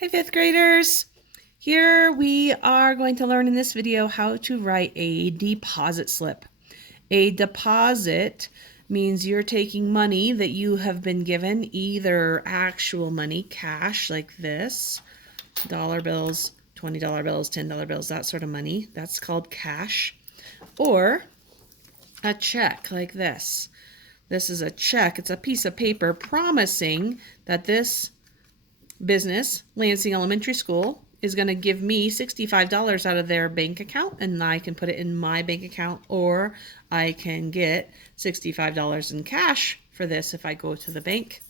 Hi, fifth graders. Here we are going to learn in this video how to write a deposit slip. A deposit means you're taking money that you have been given, either actual money, cash like this, dollar bills, $20 bills, $10 bills, that sort of money. That's called cash. Or a check like this. This is a check. It's a piece of paper promising that this business, Lansing Elementary School, is going to give me $65 out of their bank account, and I can put it in my bank account, or I can get $65 in cash for this if I go to the bank.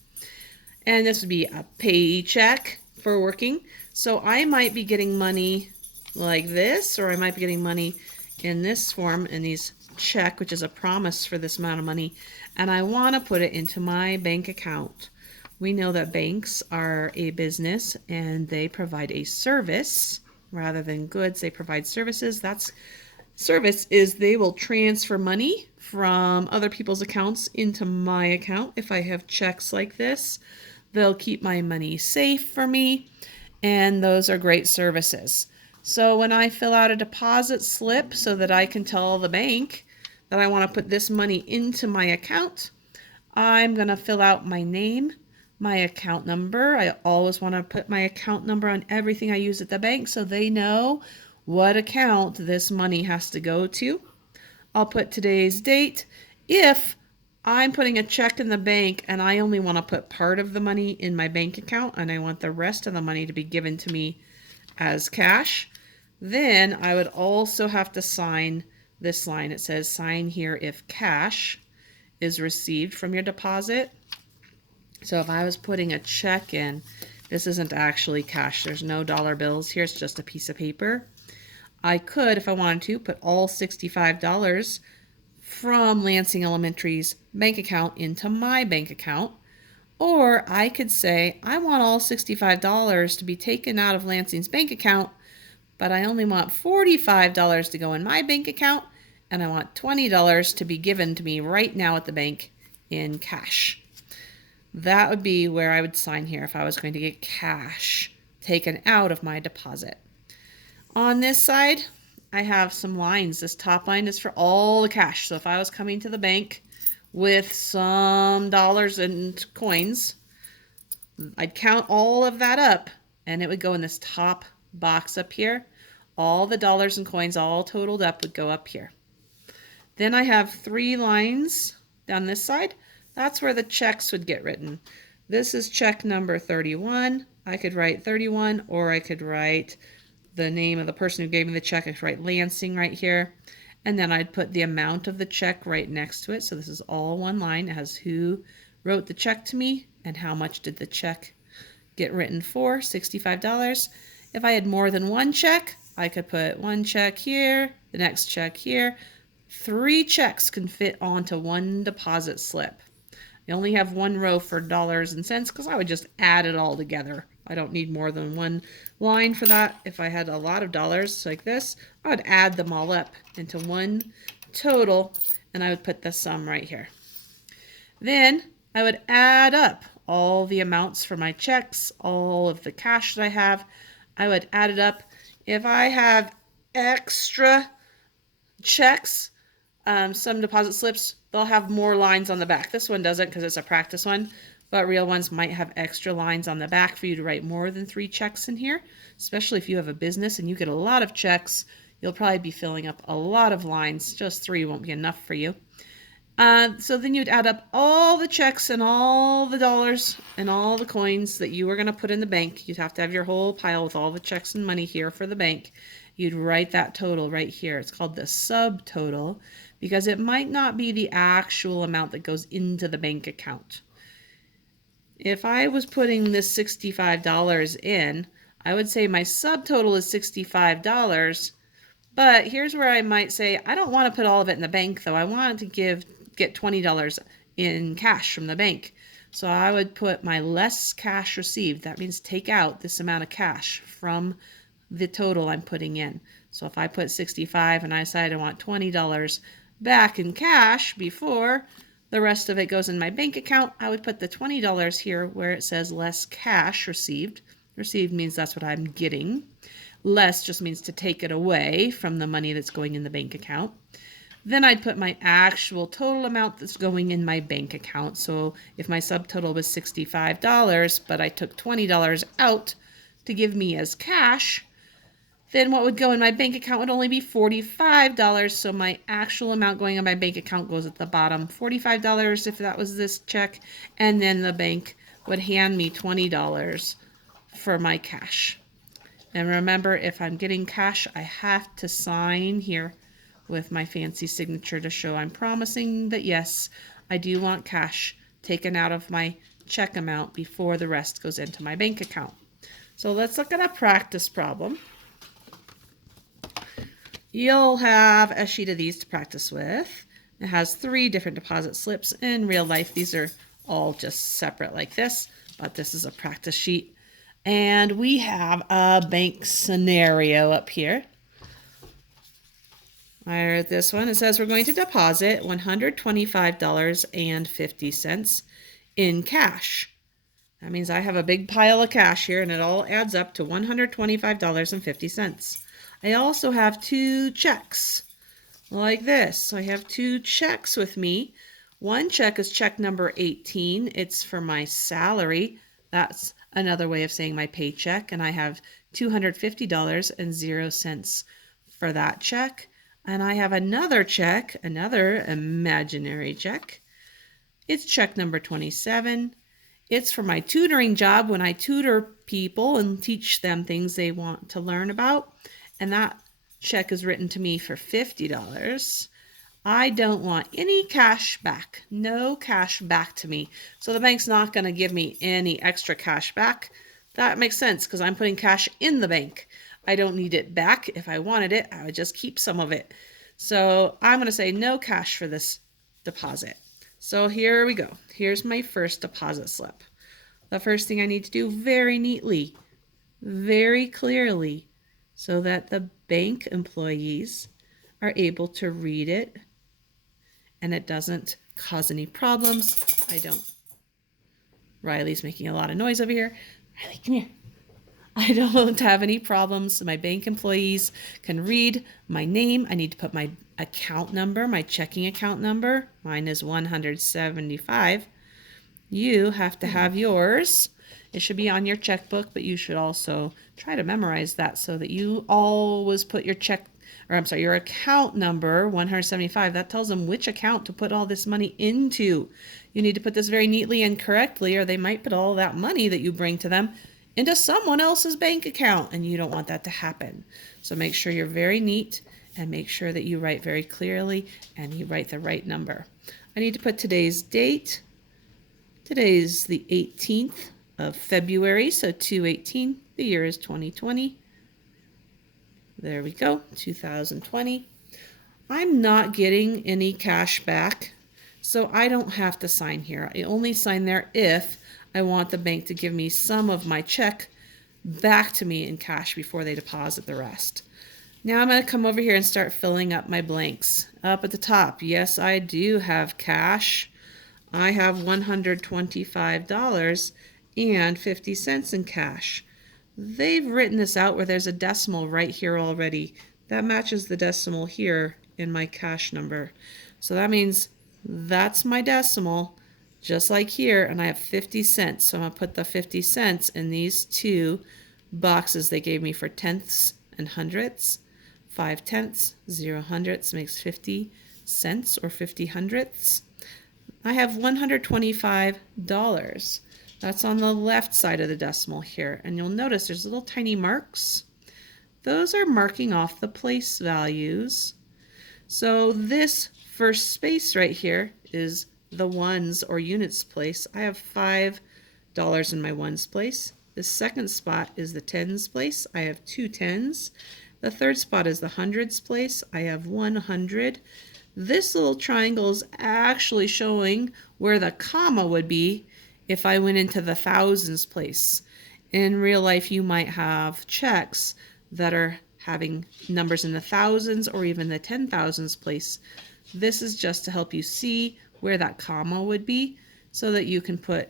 And this would be a paycheck for working. So I might be getting money like this, or I might be getting money in this form, in these check, which is a promise for this amount of money, and I want to put it into my bank account. We know that banks are a business and they provide a service rather than goods. They provide services. That's service is they will transfer money from other people's accounts into my account. If I have checks like this, they'll keep my money safe for me, and those are great services. So when I fill out a deposit slip so that I can tell the bank that I want to put this money into my account, I'm going to fill out my name, my account number. I always want to put my account number on everything I use at the bank so they know what account this money has to go to. I'll put today's date. If I'm putting a check in the bank and I only want to put part of the money in my bank account and I want the rest of the money to be given to me as cash, then I would also have to sign this line. It says sign here if cash is received from your deposit. So if I was putting a check in, this isn't actually cash. There's no dollar bills here. It's just a piece of paper. I could, if I wanted to, put all $65 from Lansing Elementary's bank account into my bank account. Or I could say, I want all $65 to be taken out of Lansing's bank account, but I only want $45 to go in my bank account, and I want $20 to be given to me right now at the bank in cash. That would be where I would sign here if I was going to get cash taken out of my deposit. On this side, I have some lines. This top line is for all the cash. So if I was coming to the bank with some dollars and coins, I'd count all of that up and it would go in this top box up here. All the dollars and coins all totaled up would go up here. Then I have 3 lines down this side. That's where the checks would get written. This is check number 31. I could write 31, or I could write the name of the person who gave me the check. I could write Lansing right here. And then I'd put the amount of the check right next to it. So this is all one line. It has who wrote the check to me and how much did the check get written for, $65. If I had more than one check, I could put one check here, the next check here. 3 checks can fit onto one deposit slip. I only have one row for dollars and cents because I would just add it all together. I don't need more than one line for that. If I had a lot of dollars like this, I would add them all up into one total, and I would put the sum right here. Then I would add up all the amounts for my checks, all of the cash that I have. I would add it up. If I have extra checks, some deposit slips, they'll have more lines on the back. This one doesn't because it's a practice one, but real ones might have extra lines on the back for you to write more than 3 checks in here, especially if you have a business and you get a lot of checks. You'll probably be filling up a lot of lines. Just 3 won't be enough for you. So then you'd add up all the checks and all the dollars and all the coins that you were going to put in the bank. You'd have to have your whole pile with all the checks and money here for the bank. You'd write that total right here. It's called the subtotal because it might not be the actual amount that goes into the bank account. If I was putting this $65 in, I would say my subtotal is $65, but here's where I might say, I don't want to put all of it in the bank though. I want to get $20 in cash from the bank. So I would put my less cash received. That means take out this amount of cash from the total I'm putting in. So if I put 65 and I decide I want $20 back in cash before the rest of it goes in my bank account, I would put the $20 here where it says less cash received. Received means that's what I'm getting. Less just means to take it away from the money that's going in the bank account. Then I'd put my actual total amount that's going in my bank account. So if my subtotal was $65, but I took $20 out to give me as cash, then what would go in my bank account would only be $45. So my actual amount going in my bank account goes at the bottom, $45 if that was this check. And then the bank would hand me $20 for my cash. And remember, if I'm getting cash, I have to sign here with my fancy signature to show I'm promising that yes, I do want cash taken out of my check amount before the rest goes into my bank account. So let's look at a practice problem. You'll have a sheet of these to practice with. It has 3 different deposit slips. In real life, these are all just separate like this, but this is a practice sheet. And we have a bank scenario up here. I wrote this one. It says we're going to deposit $125.50 in cash. That means I have a big pile of cash here, and it all adds up to $125.50. I also have 2 checks like this. So I have 2 checks with me. One check is check number 18. It's for my salary. That's another way of saying my paycheck. And I have $250.00 for that check. And I have another check, another imaginary check. It's check number 27. It's for my tutoring job when I tutor people and teach them things they want to learn about. And that check is written to me for $50. I don't want any cash back. No cash back to me. So the bank's not going to give me any extra cash back. That makes sense because I'm putting cash in the bank. I don't need it back. If I wanted it, I would just keep some of it. So I'm going to say no cash for this deposit. So here we go. Here's my first deposit slip. The first thing I need to do very neatly, very clearly, so that the bank employees are able to read it and it doesn't cause any problems. Riley's making a lot of noise over here. Riley, come here. I don't have any problems. My bank employees can read my name. I need to put my account number, my checking account number. Mine is 175. You have to have yours. It should be on your checkbook, but you should also try to memorize that so that you always put your your account number, 175. That tells them which account to put all this money into. You need to put this very neatly and correctly, or they might put all that money that you bring to them into someone else's bank account, and you don't want that to happen. So make sure you're very neat and make sure that you write very clearly and you write the right number. I need to put today's date. Today's the 18th of February, so 2/18. The year is 2020. There we go, 2020. I'm not getting any cash back, so I don't have to sign here. I only sign there if I want the bank to give me some of my check back to me in cash before they deposit the rest. Now I'm going to come over here and start filling up my blanks. Up at the top, yes, I do have cash. I have $125.50 in cash. They've written this out where there's a decimal right here already. That matches the decimal here in my cash number. So that means that's my decimal, just like here, and I have 50 cents. So I'm going to put the 50 cents in these 2 boxes they gave me for tenths and hundredths. 5 tenths, 0 hundredths makes 50 cents or 50 hundredths. I have $125. That's on the left side of the decimal here. And you'll notice there's little tiny marks. Those are marking off the place values. So this first space right here is the ones or units place. I have $5 in my ones place. The second spot is the tens place. I have 2 tens. The third spot is the hundreds place. I have 100. This little triangle is actually showing where the comma would be if I went into the thousands place. In real life, you might have checks that are having numbers in the thousands or even the 10,000s place. This is just to help you see where that comma would be so that you can put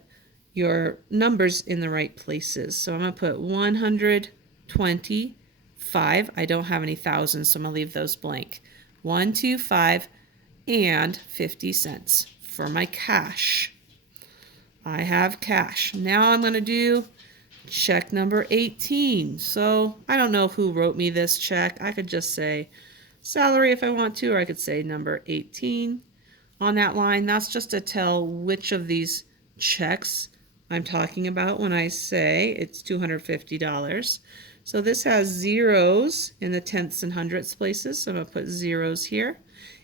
your numbers in the right places. So I'm going to put 125. I don't have any thousands, so I'm going to leave those blank. 125 and 50 cents for my cash. I have cash. Now I'm going to do check number 18. So I don't know who wrote me this check. I could just say salary if I want to, or I could say number 18 on that line. That's just to tell which of these checks I'm talking about when I say it's $250. So this has zeros in the tenths and hundredths places, so I'm going to put zeros here.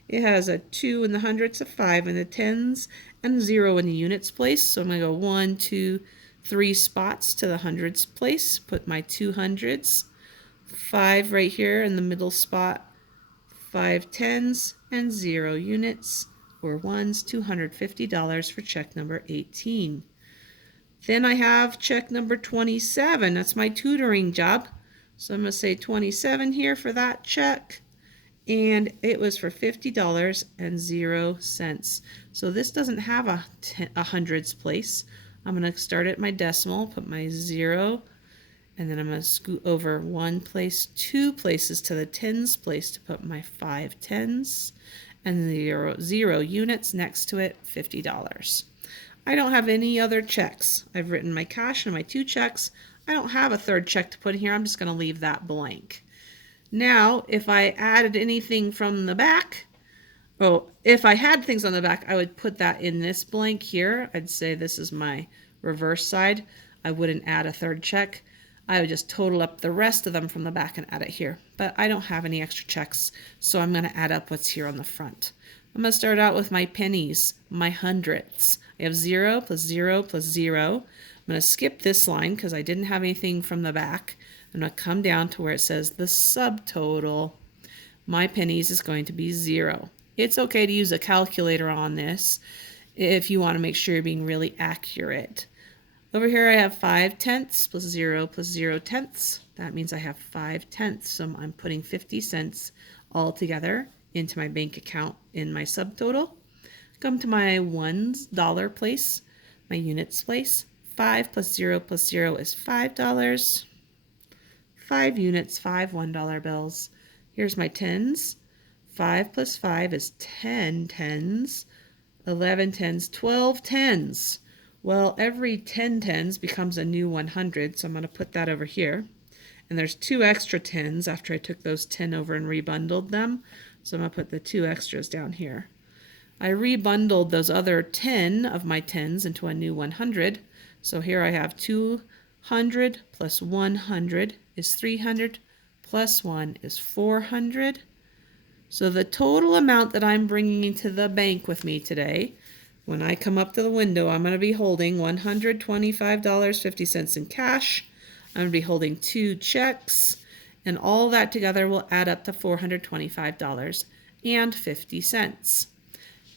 It has a 2 in the hundredths, a 5 in the tens, and 0 in the units place. So I'm going to go 1, 2, 3 spots to the hundreds place, put my 200s, 5 right here in the middle spot, 5 tens, and 0 units, or ones, $250 for check number 18. Then I have check number 27. That's my tutoring job. So I'm going to say 27 here for that check. And it was for $50.00. So this doesn't have a hundreds place. I'm going to start at my decimal, put my 0, and then I'm going to scoot over 1 place, 2 places to the tens place to put my 5 tens, and the 0 units next to it, $50. I don't have any other checks. I've written my cash and my 2 checks. I don't have a third check to put in here. I'm just going to leave that blank. Now, if I added anything from the back, if I had things on the back, I would put that in this blank here. I'd say this is my reverse side. I wouldn't add a third check. I would just total up the rest of them from the back and add it here. But I don't have any extra checks, so I'm going to add up what's here on the front. I'm going to start out with my pennies, my hundredths. I have 0 plus 0 plus 0. I'm going to skip this line because I didn't have anything from the back. I'm going to come down to where it says the subtotal. My pennies is going to be 0. It's okay to use a calculator on this if you want to make sure you're being really accurate. Over here I have 5 tenths plus 0 tenths. That means I have 5 tenths. So I'm putting 50 cents all together into my bank account in my subtotal. Come to my $1 place, my units place. 5 plus 0 is $5. 5 units, 5 $1 bills. Here's my tens. 5 plus 5 is 10 tens. 11 tens, 12 tens. Well, every 10 tens becomes a new 100, so I'm going to put that over here. And there's 2 extra tens after I took those 10 over and rebundled them. So I'm going to put the 2 extras down here. I rebundled those other 10 of my tens into a new 100. So here I have 200 plus 100 is 300, plus 1 is 400. So the total amount that I'm bringing into the bank with me today, when I come up to the window, I'm going to be holding $125.50 in cash. I'm going to be holding 2 checks, and all that together will add up to $425.50.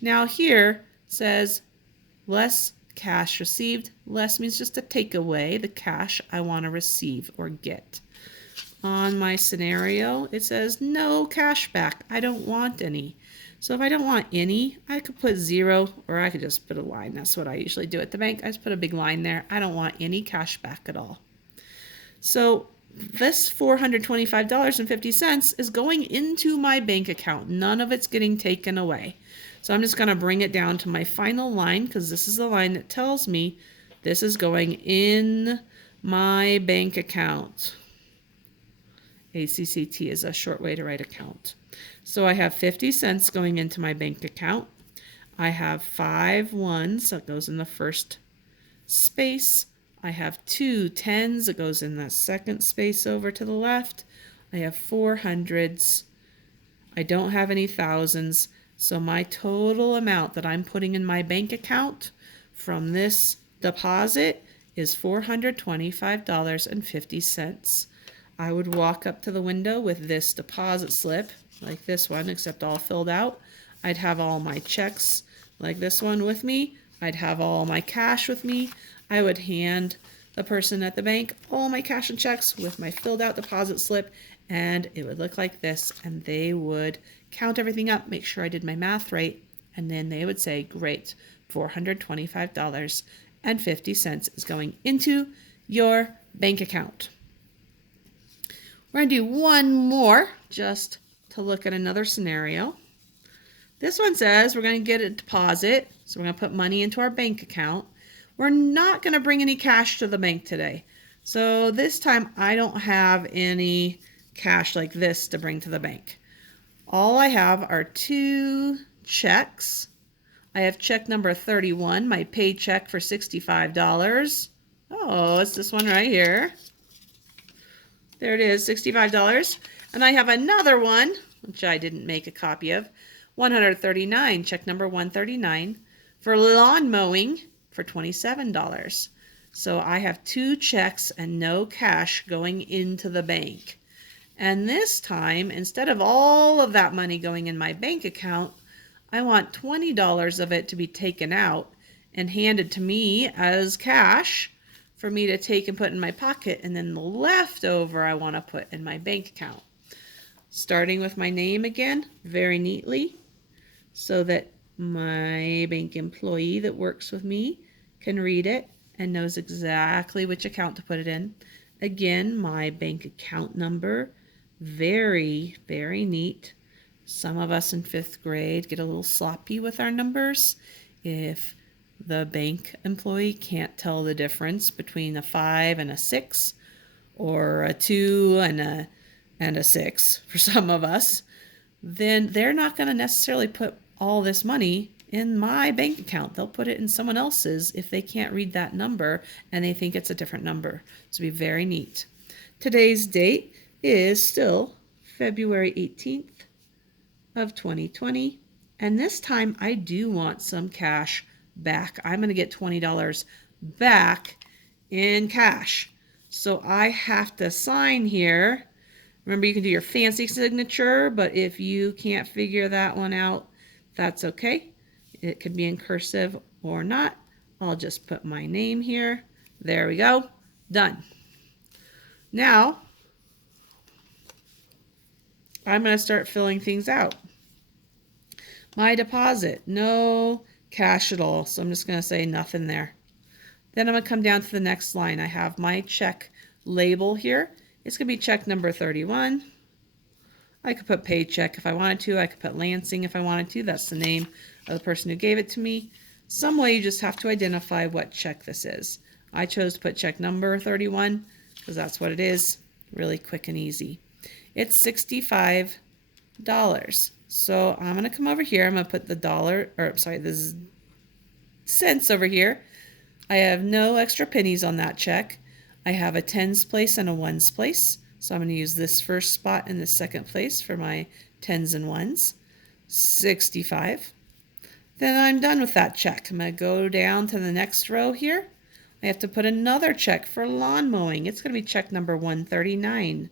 Now here says less cash received. Less means just to take away the cash I want to receive or get. On my scenario, it says no cash back. I don't want any. So if I don't want any, I could put 0, or I could just put a line. That's what I usually do at the bank. I just put a big line there. I don't want any cash back at all. So this $425.50 is going into my bank account. None of it's getting taken away. So I'm just going to bring it down to my final line, because this is the line that tells me this is going in my bank account. ACCT is a short way to write account. So I have 50 cents going into my bank account. I have 5 ones, so it goes in the first space. I have 2 tens, it goes in the second space over to the left. I have 4 hundreds. I don't have any thousands. So my total amount that I'm putting in my bank account from this deposit is $425.50. I would walk up to the window with this deposit slip, like this one, except all filled out. I'd have all my checks, like this one, with me. I'd have all my cash with me. I would hand the person at the bank all my cash and checks with my filled out deposit slip, and it would look like this, and they would count everything up, make sure I did my math right, and then they would say, great, $425.50. is going into your bank account. We're going to do one more just to look at another scenario. This one says we're going to get a deposit, so we're going to put money into our bank account. We're not going to bring any cash to the bank today. So this time I don't have any cash like this to bring to the bank. All I have are 2 checks. I have check number 31, my paycheck for $65. Oh, it's this one right here. There it is, $65. And I have another one, which I didn't make a copy of, 139, check number 139, for lawn mowing for $27. So I have 2 checks and no cash going into the bank. And this time, instead of all of that money going in my bank account, I want $20 of it to be taken out and handed to me as cash for me to take and put in my pocket, and then the leftover I want to put in my bank account. Starting with my name again, very neatly, so that my bank employee that works with me can read it and knows exactly which account to put it in. Again, my bank account number, very, very neat. Some of us in 5th grade get a little sloppy with our numbers. If the bank employee can't tell the difference between a 5 and a 6, or a 2 and a 6 for some of us, then they're not going to necessarily put all this money in my bank account. They'll put it in someone else's if they can't read that number and they think it's a different number. So be very neat. Today's date is still February 18th of 2020, and this time I do want some cash back. I'm going to get $20 back in cash. So I have to sign here. Remember, you can do your fancy signature, but if you can't figure that one out, that's okay. It could be in cursive or not. I'll just put my name here. There we go. Done. Now, I'm going to start filling things out. My deposit, no cash at all, so I'm just going to say nothing there. Then I'm going to come down to the next line. I have my check label here. It's going to be check number 31. I could put paycheck if I wanted to. I could put Lansing if I wanted to. That's the name of the person who gave it to me. Some way you just have to identify what check this is. I chose to put check number 31 because that's what it is. Really quick and easy. It's $65. So I'm going to come over here. I'm going to put the cents over here. I have no extra pennies on that check. I have a tens place and a ones place. So I'm going to use this first spot and the second place for my tens and ones. 65. Then I'm done with that check. I'm going to go down to the next row here. I have to put another check for lawn mowing. It's going to be check number 139.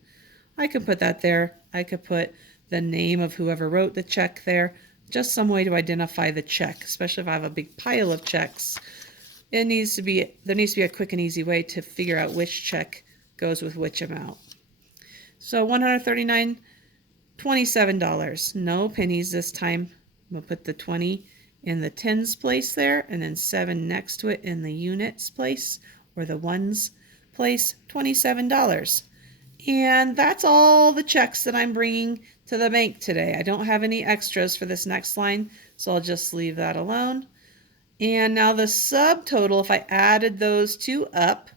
I could put that there. I could put the name of whoever wrote the check there. Just some way to identify the check, especially if I have a big pile of checks. There needs to be a quick and easy way to figure out which check goes with which amount. So $139, $27. No pennies this time. I'm going to put the 20 in the tens place there, and then 7 next to it in the units place, or the ones place, $27. And that's all the checks that I'm bringing to the bank today. I don't have any extras for this next line, so I'll just leave that alone. And now the subtotal, if I added those two up,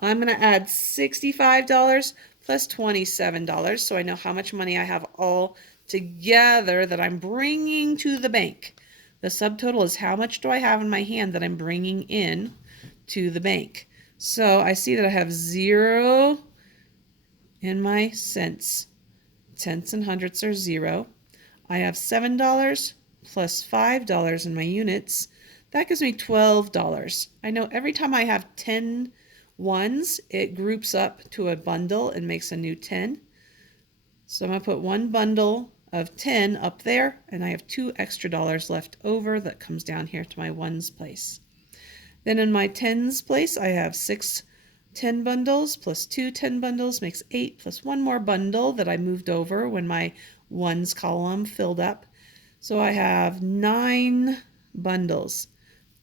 I'm going to add $65 plus $27, so I know how much money I have all together that I'm bringing to the bank. The subtotal is how much do I have in my hand that I'm bringing in to the bank. So I see that I have 0 in my cents. Tenths and hundredths are 0. I have $7 plus $5 in my units. That gives me $12. I know every time I have 10 ones, it groups up to a bundle and makes a new 10. So I'm going to put one bundle of 10 up there, and I have 2 extra dollars left over that comes down here to my ones place. Then in my tens place, I have 6 10 bundles plus 2 10 bundles makes 8, plus one more bundle that I moved over when my ones column filled up. So I have 9 bundles.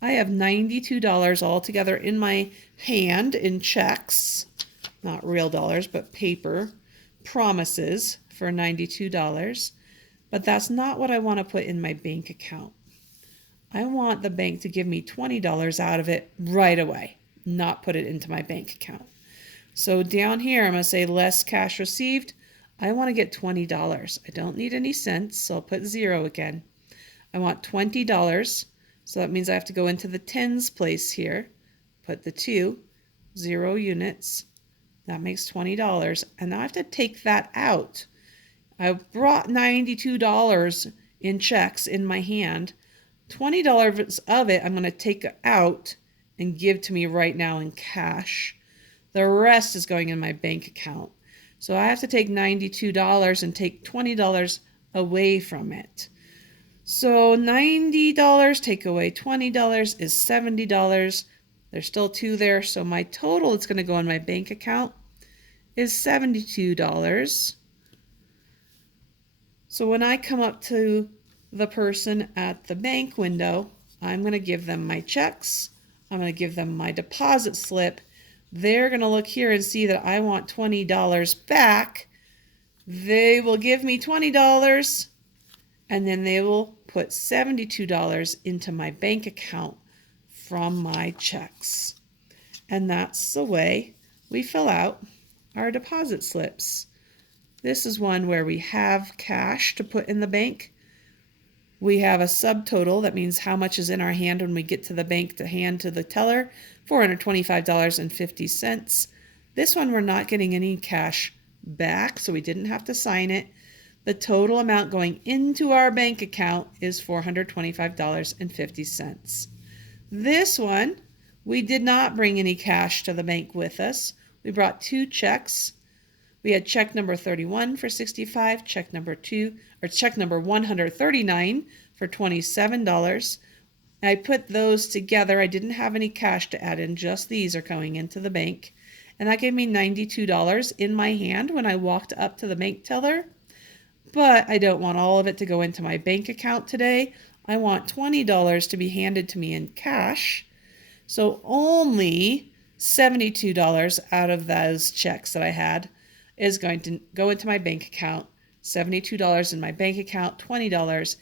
I have $92 altogether in my hand in checks, not real dollars, but paper promises for $92. But that's not what I want to put in my bank account. I want the bank to give me $20 out of it right away, not put it into my bank account. So down here, I'm going to say less cash received. I want to get $20. I don't need any cents, so I'll put 0 again. I want $20, so that means I have to go into the tens place here, put the 2, 0 units. That makes $20, and now I have to take that out. I brought $92 in checks in my hand. $20 of it I'm going to take out and give to me right now in cash. The rest is going in my bank account. So I have to take $92 and take $20 away from it. So $90 take away $20 is $70. There's still 2 there, so my total that's going to go in my bank account is $72. So when I come up to the person at the bank window, I'm going to give them my checks. I'm going to give them my deposit slip. They're going to look here and see that I want $20 back. They will give me $20, and then they will put $72 into my bank account from my checks. And that's the way we fill out our deposit slips. This is one where we have cash to put in the bank. We have a subtotal, that means how much is in our hand when we get to the bank to hand to the teller, $425.50. This one we're not getting any cash back, so we didn't have to sign it. The total amount going into our bank account is $425.50. This one, we did not bring any cash to the bank with us. We brought 2 checks. We had check number 31 for $65, check number 139 for $27. I put those together. I didn't have any cash to add in, just these are going into the bank. And that gave me $92 in my hand when I walked up to the bank teller. But I don't want all of it to go into my bank account today. I want $20 to be handed to me in cash. So only $72 out of those checks that I had is going to go into my bank account. $72 in my bank account, $20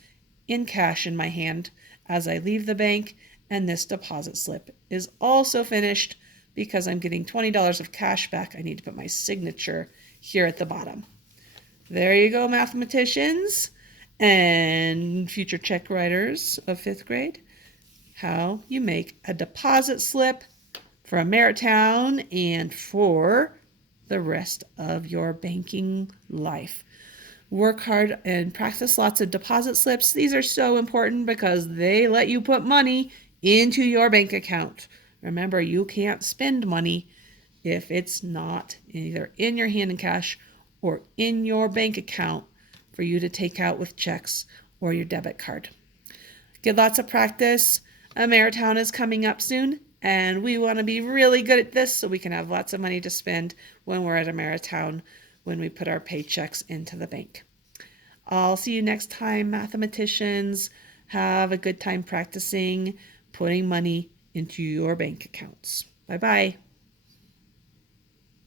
in cash in my hand as I leave the bank, and this deposit slip is also finished because I'm getting $20 of cash back. I need to put my signature here at the bottom. There you go, mathematicians and future check writers of 5th grade. How you make a deposit slip for Ameritowne and for the rest of your banking life. Work hard and practice lots of deposit slips. These are so important because they let you put money into your bank account. Remember, you can't spend money if it's not either in your hand in cash or in your bank account for you to take out with checks or your debit card. Get lots of practice. Ameritowne is coming up soon, and we want to be really good at this so we can have lots of money to spend when we're at Ameritowne, when we put our paychecks into the bank. I'll see you next time, mathematicians. Have a good time practicing putting money into your bank accounts. Bye-bye.